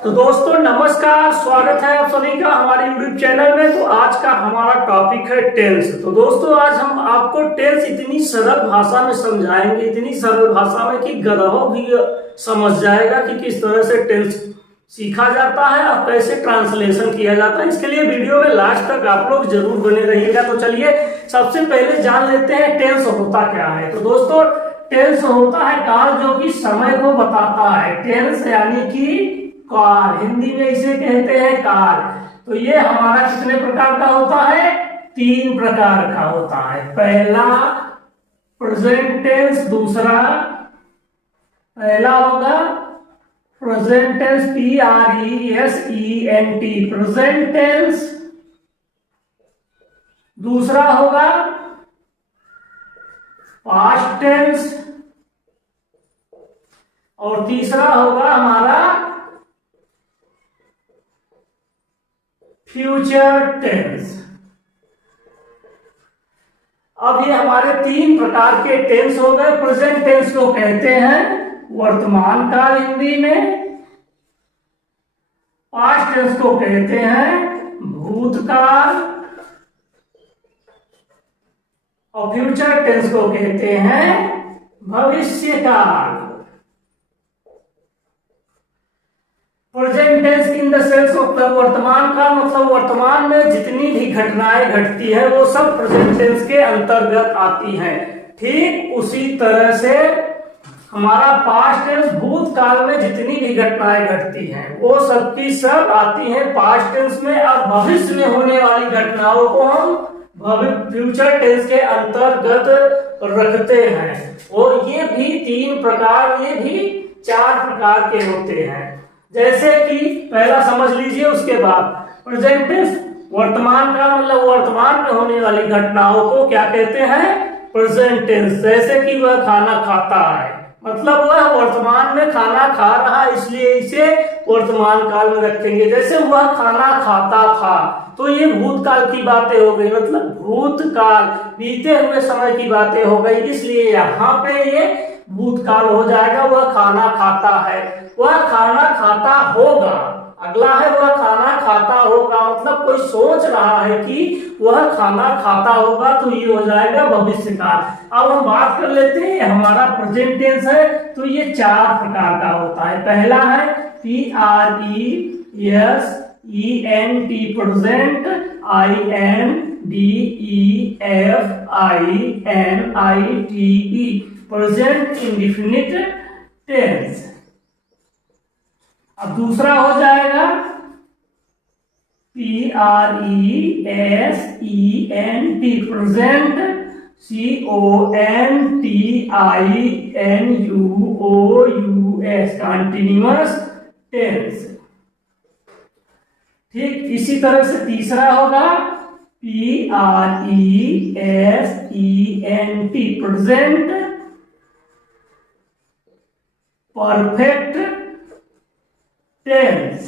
तो दोस्तों नमस्कार, स्वागत है आप सभी का हमारे YouTube चैनल में। तो आज का हमारा टॉपिक है टेंस। तो दोस्तों आज हम आपको टेंस इतनी सरल भाषा में समझाएंगे, इतनी सरल भाषा में कि गधा भी समझ जाएगा कि किस तरह से टेंस सीखा जाता है और कैसे ट्रांसलेशन किया जाता है। इसके लिए वीडियो में लास्ट तक आप लोग जरूर बने रहिएगा। तो चलिए सबसे पहले जान लेते हैं टेंस होता क्या है। तो दोस्तों टेंस होता है काल जो कि समय को बताता है। टेंस यानी कि काल, हिंदी में इसे कहते हैं काल। तो ये हमारा कितने प्रकार का होता है? 3 प्रकार का होता है। पहला प्रेजेंट टेंस, दूसरा पहला होगा present tense PRESENT present tense, दूसरा होगा पास्ट टेंस और तीसरा होगा हमारा फ्यूचर टेंस। अब ये हमारे 3 प्रकार के टेंस हो गए। प्रेजेंट टेंस को कहते हैं वर्तमान काल हिंदी में, पास्ट टेंस को कहते हैं भूतकाल और फ्यूचर टेंस को कहते हैं भविष्यकाल। Present tense in the sense मतलब वर्तमान काल, मतलब वर्तमान में जितनी भी घटनाएं घटती है वो सब प्रेजेंट टेंस के अंतर्गत आती हैं। ठीक उसी तरह से हमारा पास्ट टेंस भूतकाल में जितनी भी घटनाएं घटती हैं वो सब की सब आती हैं पास्ट टेंस में, और भविष्य में होने वाली घटनाओं को हम फ्यूचर टेंस के अंतर्गत रखते हैं। और ये भी 3 प्रकार, ये भी 4 प्रकार के होते हैं। जैसे कि पहला समझ लीजिए, उसके बाद प्रेजेंट टेंस वर्तमान का मतलब वर्तमान में होने वाली घटनाओं को क्या कहते हैं? Present tense. जैसे कि वह खाना खाता है, मतलब वह वर्तमान में खाना खा रहा है, इसलिए इसे वर्तमान काल में रखेंगे। जैसे वह खाना खाता था, तो ये भूतकाल की बातें हो गई, मतलब भूतकाल बीते हुए समय की बातें हो गई, इसलिए यहाँ पे ये भूतकाल हो जाएगा। वह खाना खाता है, वह खाना खाता होगा। अगला है वह खाना खाता होगा, मतलब कोई सोच रहा है कि वह खाना खाता होगा, तो ये हो जाएगा भविष्यकाल। अब हम बात कर लेते हैं हमारा प्रेजेंट टेंस है, तो ये 4 प्रकार का होता है। पहला है PRESENT present, INDEFINITE present indefinite tense. अब दूसरा हो जाएगा PRESENT present, CONTINUOUS continuous tense. ठीक इसी तरह से तीसरा होगा PRESENT present perfect tense,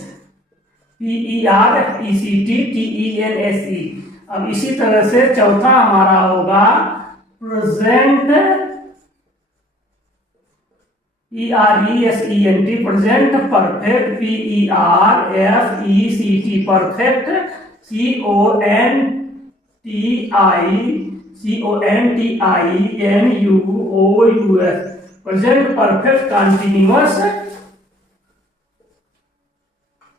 PERFECT TENSE। अब इसी तरह से चौथा हमारा होगा present PRESENT present perfect, PERFECT perfect, CONTINUOUS present perfect continuous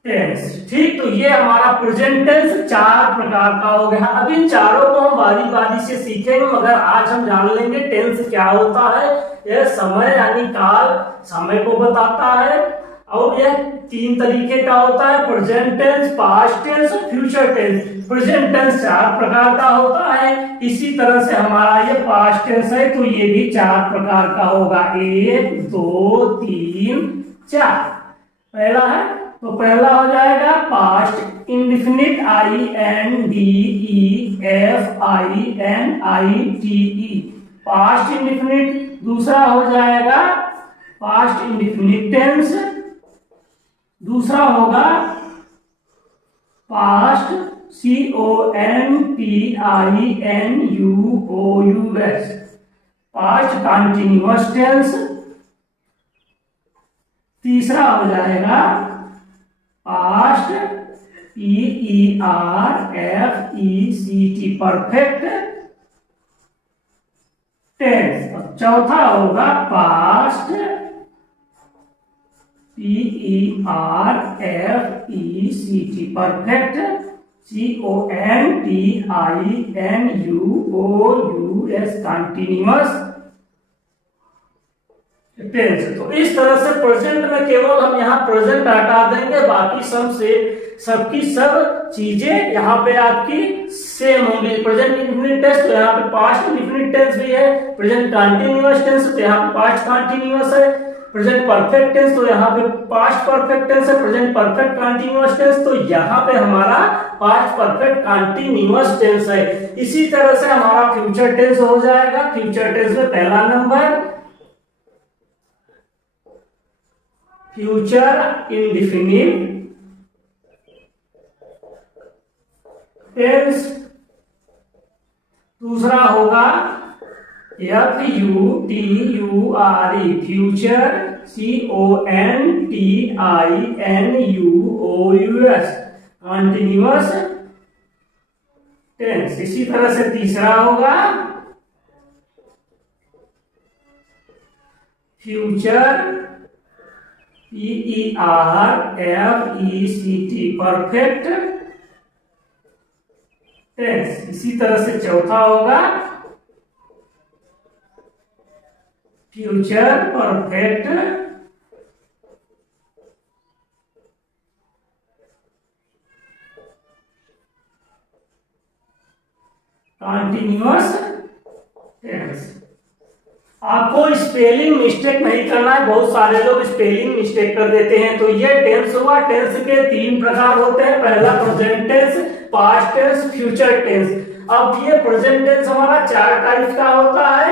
tense. ठीक, तो ये हमारा प्रेजेंट टेंस 4 प्रकार का हो गया। अब इन चारों को हम बारी बारी से सीखेंगे, मगर आज हम जान लेंगे टेंस क्या होता है। यह समय यानी काल, समय को बताता है, और यह 3 तरीके का होता है, प्रेजेंट टेंस, पास्ट टेंस और फ्यूचर टेंस। प्रेजेंट टेंस 4 प्रकार का होता है। इसी तरह से हमारा ये पास्ट टेंस है, तो ये भी 4 प्रकार का होगा, 1 2 3 4। पहला है, तो पहला हो जाएगा past indefinite INDEFINITE past indefinite. दूसरा हो जाएगा पास्ट इंडेफिनिट टेंस, दूसरा होगा past CONTINUOUS past continuous tense. तीसरा हो जाएगा PERFECT, परफेक्ट टेंस। और चौथा होगा past, PERFECT, perfect, CONTINUOUS, continuous tense. तो इस तरह से प्रेजेंट में केवल हम यहाँ प्रेजेंट हटा देंगे, बाकी सब से सबकी सब चीजें यहाँ पे आपकी सेम होंगी। प्रेजेंट इंडेफिनिट टेंस तो यहाँ पे पास्ट इंडेफिनिट टेंस भी है, प्रेजेंट कंटीन्यूअस टेंस तो यहाँ पे पास्ट कंटीन्यूअस है, प्रेजेंट परफेक्ट टेंस तो यहाँ पे पास्ट परफेक्ट टेंस है, प्रेजेंट परफेक्ट कंटीन्यूअस टेंस तो यहाँ पे हमारा पास्ट परफेक्ट कंटीन्यूअस टेंस है। इसी तरह से हमारा फ्यूचर टेंस हो जाएगा। फ्यूचर टेंस में पहला नंबर फ्यूचर इंडेफिनिट टेंस, दूसरा होगा FUTURE, future, CONTINUOUS, continuous tense. इसी तरह से तीसरा होगा फ्यूचर, PERFECT, परफेक्ट टेंस। इसी तरह से चौथा होगा फ्यूचर परफेक्ट कंटिन्यूअस टेंस। आपको स्पेलिंग मिस्टेक नहीं करना है, बहुत सारे लोग स्पेलिंग मिस्टेक कर देते हैं। तो ये टेंस हुआ। टेंस के 3 प्रकार होते हैं, पहला present tense, past tense, future tense. अब ये प्रेजेंट टेंस हमारा 4 टाइप का होता है,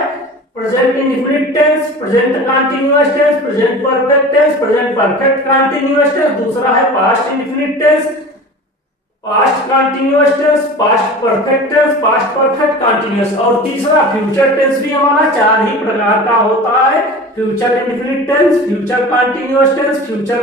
present indefinite tense, present continuous tense, present perfect tense, present perfect continuous tense. दूसरा है past indefinite tense, past continuous tense, past perfect tense, past perfect continuous. और तीसरा फ्यूचर टेंस भी हमारा 4 ही प्रकार का होता है, future indefinite tense, future continuous tense, future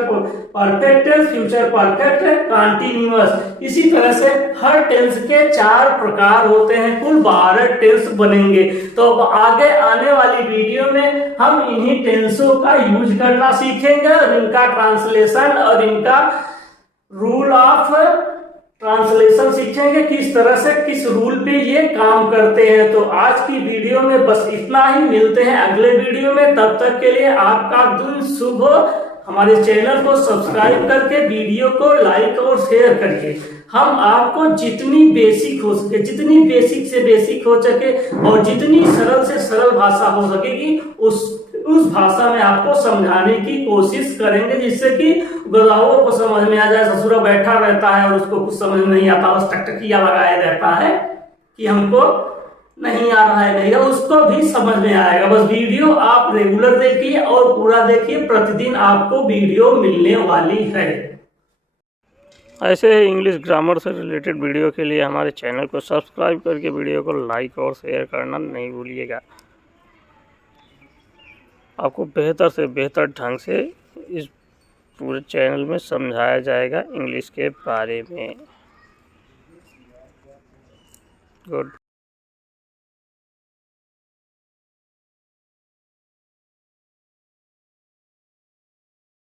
perfect tense, future perfect continuous. इसी तरह से हर टेंस के 4 प्रकार होते हैं, कुल 12 टेंस बनेंगे। तो अब आगे आने वाली वीडियो में हम इन्हीं टेंसों का यूज करना सीखेंगे और इनका ट्रांसलेशन और इनका रूल ऑफ ट्रांसलेशन सीखेंगे, किस तरह से किस रूल पे ये काम करते हैं। तो आज की वीडियो में बस इतना ही, मिलते हैं अगले वीडियो में। तब तक के लिए आपका दिन शुभ हो। हमारे चैनल को सब्सक्राइब करके वीडियो को लाइक और शेयर करिए। हम आपको जितनी बेसिक हो सके, जितनी बेसिक से बेसिक हो सके और जितनी सरल से सरल भाषा हो सकेगी उस भाषा में आपको समझाने की कोशिश करेंगे, जिससे कि गधाओं को समझ में आ जाए। ससुरा बैठा रहता है और उसको कुछ समझ नहीं आता, बस टकटकिया लगाया रहता है कि हमको नहीं आ रहा है, नहीं है, उसको भी समझ में आएगा। बस वीडियो आप रेगुलर देखिए और पूरा देखिए, प्रतिदिन आपको वीडियो मिलने वाली है। ऐसे ही इंग्लिश ग्रामर से रिलेटेड वीडियो के लिए हमारे चैनल को सब्सक्राइब करके वीडियो को लाइक और शेयर करना नहीं भूलिएगा। आपको बेहतर से बेहतर ढंग से इस पूरे चैनल में समझाया जाएगा इंग्लिश के बारे में। गुड।